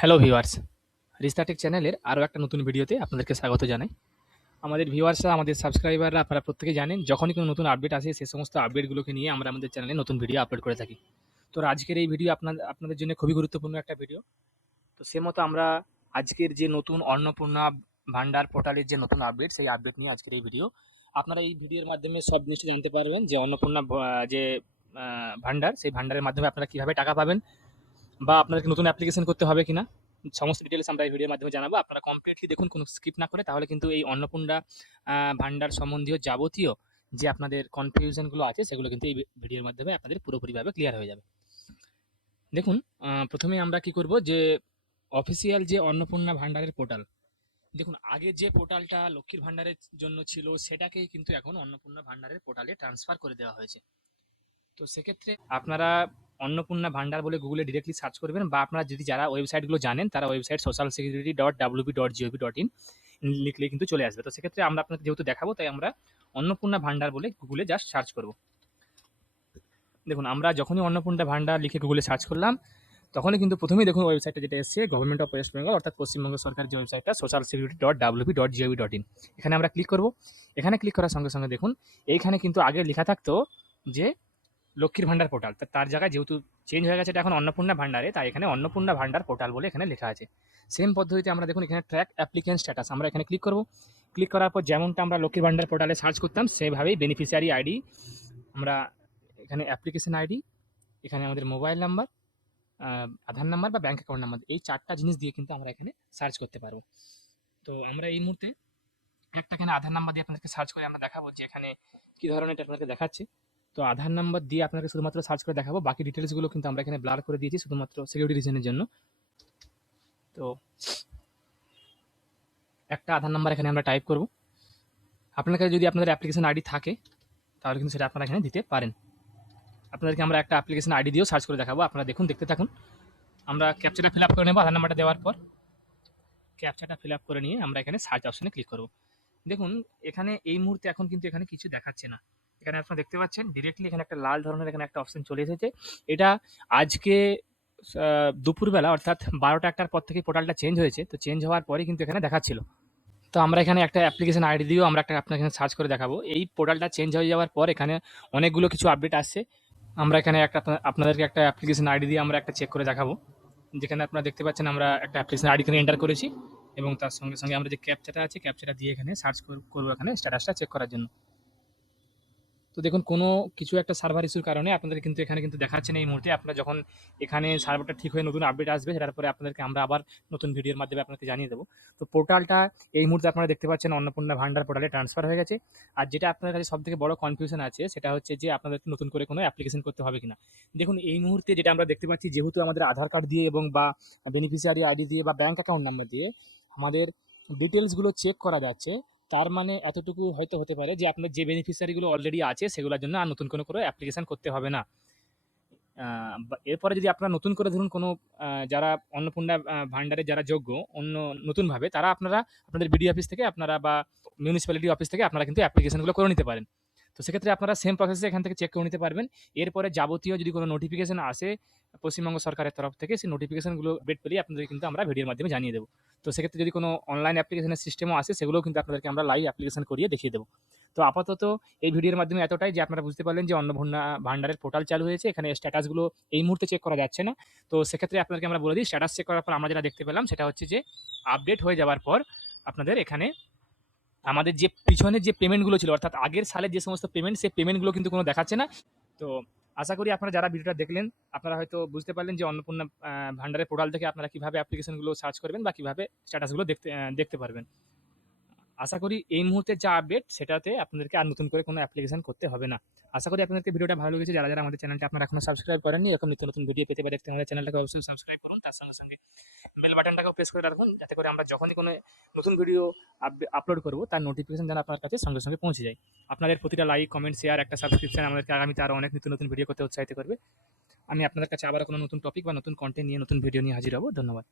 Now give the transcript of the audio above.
Hello viewers, রিস্তাটেক চ্যানেলের আরও একটা নতুন ভিডিওতে আপনাদেরকে স্বাগত জানাই। আমাদের ভিউয়ার্সরা, আমাদের সাবস্ক্রাইবাররা আপনারা প্রত্যেকেই জানেন যখনই কোনো নতুন আপডেট আসে সে সমস্ত আপডেটগুলোকে নিয়ে আমরা আমাদের চ্যানেলে নতুন ভিডিও আপলোড করে থাকি। তো আজকের এই ভিডিও আপনাদের জন্য খুবই গুরুত্বপূর্ণ একটা ভিডিও। তো সে মতো আমরা আজকের যে নতুন অন্নপূর্ণা ভান্ডার পোর্টালের যে নতুন আপডেট, সেই আপডেট নিয়ে আজকের এই ভিডিও। আপনারা এই ভিডিওর মাধ্যমে সব জিনিসটা জানতে পারবেন যে অন্নপূর্ণা যে ভান্ডার, সেই ভান্ডারের মাধ্যমে আপনারা কীভাবে টাকা পাবেন বা আপনাদেরকে নতুন অ্যাপ্লিকেশন করতে হবে কিনা, সমস্ত ডিটেলস আমরা এই ভিডিওর মাধ্যমে জানাবো। আপনারা কমপ্লিটলি দেখুন, কোনো স্কিপ না করে, তাহলে কিন্তু এই অন্নপূর্ণা ভান্ডার সম্বন্ধীয় যাবতীয় যে আপনাদের কনফিউশনগুলো আছে সেগুলো কিন্তু এই ভিডিওর মাধ্যমে আপনাদের পুরোপুরিভাবে ক্লিয়ার হয়ে যাবে। দেখুন, প্রথমে আমরা কি করব, যে অফিসিয়াল যে অন্নপূর্ণা ভান্ডারের পোর্টাল, দেখুন আগে যে পোর্টালটা লক্ষ্মীর ভান্ডারের জন্য ছিল সেটাকেই কিন্তু এখন অন্নপূর্ণা ভান্ডারের পোর্টালে ট্রান্সফার করে দেওয়া হয়েছে। তো সেক্ষেত্রে আপনারা অন্নপূর্ণা ভান্ডার বলে গুগলে ডিরেক্টলি সার্চ করবেন, বা আপনারা যদি যারা ওয়েবসাইটগুলো জানেন তারা ওয়েবসাইট socialsecurity.wp.gov.in লিখলে কিন্তু চলে আসবে। তো সেক্ষেত্রে আমরা আপনাকে যেহেতু দেখাবো, তাই আমরা অন্নপূর্ণা ভান্ডার বলে গুগলে জাস্ট সার্চ করব। দেখুন, আমরা যখনই অন্নপূর্ণা ভান্ডার লিখে গুগলে সার্চ করলাম, তখনই কিন্তু প্রথমেই দেখুন ওয়েবসাইটটা যেটা এসছে, গভর্নমেন্ট অফ ওয়েস্ট বেঙ্গল, অর্থাৎ পশ্চিমবঙ্গ সরকারের যে ওয়েবসাইটটা socialsecurity.wp.gov.in, এখানে আমরা ক্লিক করব। এখানে ক্লিক করার সঙ্গে সঙ্গে দেখুন এইখানে কিন্তু আগে লেখা থাকতো যে লক্ষ্মীর ভান্ডার পোর্টাল, তার জায়গায় যেহেতু চেঞ্জ হয়ে গেছে, এটা এখন অন্নপূর্ণা ভান্ডারে, তাই এখানে অন্নপূর্ণা ভান্ডার পোর্টাল বলে এখানে লেখা আছে। সেম পদ্ধতিতে আমরা দেখুন এখানে ট্র্যাক অ্যাপ্লিকেন্ট স্ট্যাটাস, আমরা এখানে ক্লিক করব। ক্লিক করার পর যেমনটা আমরা লক্ষ্মীর ভান্ডার পোর্টালে সার্চ করতাম সেভাবেই বেনিফিশিয়ারি আইডি, আমরা এখানে অ্যাপ্লিকেশন আইডি, এখানে আমাদের মোবাইল নাম্বার, আধার নাম্বার বা ব্যাঙ্ক অ্যাকাউন্ট নাম্বার, এই চারটা জিনিস দিয়ে কিন্তু আমরা এখানে সার্চ করতে পারবো। তো আমরা এই মুহূর্তে একটা এখানে আধার নাম্বার দিয়ে আপনাদেরকে সার্চ করে আমরা দেখাবো যে এখানে কী ধরনের আপনাকে দেখাচ্ছে। তো আধার নাম্বার দিয়ে আপনাকে শুধুমাত্র সার্চ করে দেখাবো, বাকি ডিটেলসগুলো কিন্তু আমরা এখানে ব্লার করে দিয়েছি শুধুমাত্র সিকিউরিটি রিজনের জন্য। তো একটা আধার নাম্বার এখানে আমরা টাইপ করব। আপনার কাছে যদি আপনাদের অ্যাপ্লিকেশন আইডি থাকে তাহলে কিন্তু সেটা আপনারা এখানে দিতে পারেন। আপনাদেরকে আমরা একটা অ্যাপ্লিকেশন আইডি দিয়েও সার্চ করে দেখাবো, আপনারা দেখুন, দেখতে থাকুন। আমরা ক্যাপচাটা ফিল আপ করে নেব। আধার নাম্বারটা দেওয়ার পর ক্যাপচাটা ফিল আপ করে নিয়ে আমরা এখানে সার্চ অপশনে ক্লিক করব। দেখুন এখানে এই মুহূর্তে এখন কিন্তু এখানে কিছু দেখাচ্ছে না। এখানে আপনারা দেখতে পাচ্ছেন ডিরেক্টলি এখানে একটা লাল ধরনের এখানে একটা অপশন চলে এসেছে। এটা আজকে দুপুরবেলা, অর্থাৎ 12টা-1টার পর থেকে পোর্টালটা চেঞ্জ হয়েছে। তো চেঞ্জ হওয়ার পরে কিন্তু এখানে দেখাচ্ছিল। তো আমরা এখানে একটা অ্যাপ্লিকেশন আইডি দিয়েও আমরা একটা আপনার এখানে সার্চ করে দেখাবো। এই পোর্টালটা চেঞ্জ হয়ে যাওয়ার পর এখানে অনেকগুলো কিছু আপডেট আসছে। আমরা এখানে একটা আপনাদেরকে একটা অ্যাপ্লিকেশন আইডি দিয়ে আমরা একটা চেক করে দেখাবো, যেখানে আপনারা দেখতে পাচ্ছেন আমরা একটা অ্যাপ্লিকেশন আইডি এখানে এন্টার করেছি, এবং তার সঙ্গে সঙ্গে আমরা যে ক্যাপচাটা আছে ক্যাপচাটা দিয়ে এখানে সার্চ করবো এখানে স্ট্যাটাসটা চেক করার জন্য। তো দেখুন, কোনো কিছু একটা সার্ভার ইস্যুর কারণে আপনাদের কিন্তু এখানে কিন্তু দেখাচ্ছে না এই মুহূর্তে। আপনারা যখন এখানে সার্ভারটা ঠিক হয়ে নতুন আপডেট আসবে, সেটার পরে আপনাদেরকে আমরা আবার নতুন ভিডিওর মাধ্যমে আপনাকে জানিয়ে দেবো। তো পোর্টালটা এই মুহূর্তে আপনারা দেখতে পাচ্ছেন অন্নপূর্ণা ভান্ডার পোর্টালে ট্রান্সফার হয়ে গেছে। আর যেটা আপনার কাছে সবথেকে বড় কনফিউশন আছে সেটা হচ্ছে যে আপনাদেরকে নতুন করে কোনো অ্যাপ্লিকেশন করতে হবে কিনা। দেখুন এই মুহূর্তে যেটা আমরা দেখতে পাচ্ছি, যেহেতু আমাদের আধার কার্ড দিয়ে এবং বা বেনিফিশিয়ারি আইডি দিয়ে বা ব্যাঙ্ক অ্যাকাউন্ট নাম্বার দিয়ে আমাদের ডিটেলসগুলো চেক করা যাচ্ছে, তার মানে এতটুকু হয়তো হতে পারে যে আপনার যে বেনিফিশিয়ারিগুলো অলরেডি আছে সেগুলোর জন্য আর নতুন করে অ্যাপ্লিকেশন করতে হবে না। এরপরে যদি আপনারা নতুন করে ধরুন কোনো যারা অন্নপূর্ণা ভান্ডারে যারা যোগ্য অন্য নতুনভাবে, তারা আপনারা আপনাদের বিডিও অফিস থেকে আপনারা বা মিউনিসিপ্যালিটি অফিস থেকে আপনারা কিন্তু অ্যাপ্লিকেশনগুলো করে নিতে পারেন। তো সেক্ষেত্রে আপনারা সেম প্রসেসে এখান থেকে চেক করে নিতে পারবেন। এরপরে যাবতীয় যদি কোনো নোটিফিকেশন আসে পশ্চিমবঙ্গ সরকারের তরফ থেকে, সেই নোটিফিকেশনগুলো আপডেট পেলেই আপনাদের কিন্তু আমরা ভিডিওর মাধ্যমে জানিয়ে দেবো। তো সেক্ষেত্রে যদি কোনো অনলাইন অ্যাপ্লিকেশনের সিস্টেমও আসে, সেগুলোও কিন্তু আপনাদেরকে আমরা লাইভ অ্যাপ্লিকেশন করিয়ে দেখিয়ে দেবো। তো আপাতত এই ভিডিওর মাধ্যমে এতটাই, যে আপনারা বুঝতে পারলেন যে অন্নপূর্ণা ভান্ডারের পোর্টাল চালু হয়েছে, এখানে স্ট্যাটাসগুলো এই মুহূর্তে চেক করা যাচ্ছে না। তো সেক্ষেত্রে আপনাদেরকে আমরা বলে দিই, স্ট্যাটাস চেক করার পর আমরা যেটা দেখতে পেলাম সেটা হচ্ছে যে আপডেট হয়ে যাওয়ার পর আপনাদের এখানে আমাদের যে পিছনের যে পেমেন্টগুলো ছিল, অর্থাৎ আগের সালের যে সমস্ত পেমেন্ট, সেই পেমেন্টগুলো কিন্তু কোনো দেখাচ্ছে না। তো আশা করি আপনারা যারা ভিডিওটা দেখলেন আপনারা হয়তো বুঝতে পারলেন যে অন্নপূর্ণা ভান্ডারের পোর্টাল থেকে আপনারা কীভাবে অ্যাপ্লিকেশনগুলো সার্চ করবেন বা কীভাবে স্ট্যাটাসগুলো দেখতে পারবেন। আশা করি এই মুহূর্তে যা আপডেট সেটাতে আপনাদেরকে আর নতুন করে কোনো অ্যাপ্লিকেশন করতে হবে না। আশা করি আপনাদেরকে ভিডিওটা ভালো লেগেছে। যারা যারা আমাদের চ্যানেলটা আপনারা এখনো সাবস্ক্রাইব করেননি, এরকম নিত্য নতুন ভিডিও পেতে বা দেখতে আমাদের চ্যানেলটাকে অবশ্যই সাবস্ক্রাইব করুন। তার সঙ্গে সঙ্গে বেল বাটনটাকেও প্রেস করে রাখুন, যাতে করে আমরা যখনই কোনো নতুন ভিডিও আপলোড করব তার নোটিফিকেশন যেন আপনার কাছে সঙ্গে সঙ্গে পৌঁছে যায়। আপনাদের প্রতিটা লাইক, কমেন্ট, শেয়ার, একটা সাবস্ক্রিপশন আমাদেরকে আগামীতে আরও অনেক নিত্য নতুন ভিডিও করতে উৎসাহিত করবে। আমি আপনাদের কাছে আবার কোনো নতুন টপিক বা নতুন কন্টেন্ট নিয়ে নতুন ভিডিও নিয়ে হাজির হব। ধন্যবাদ।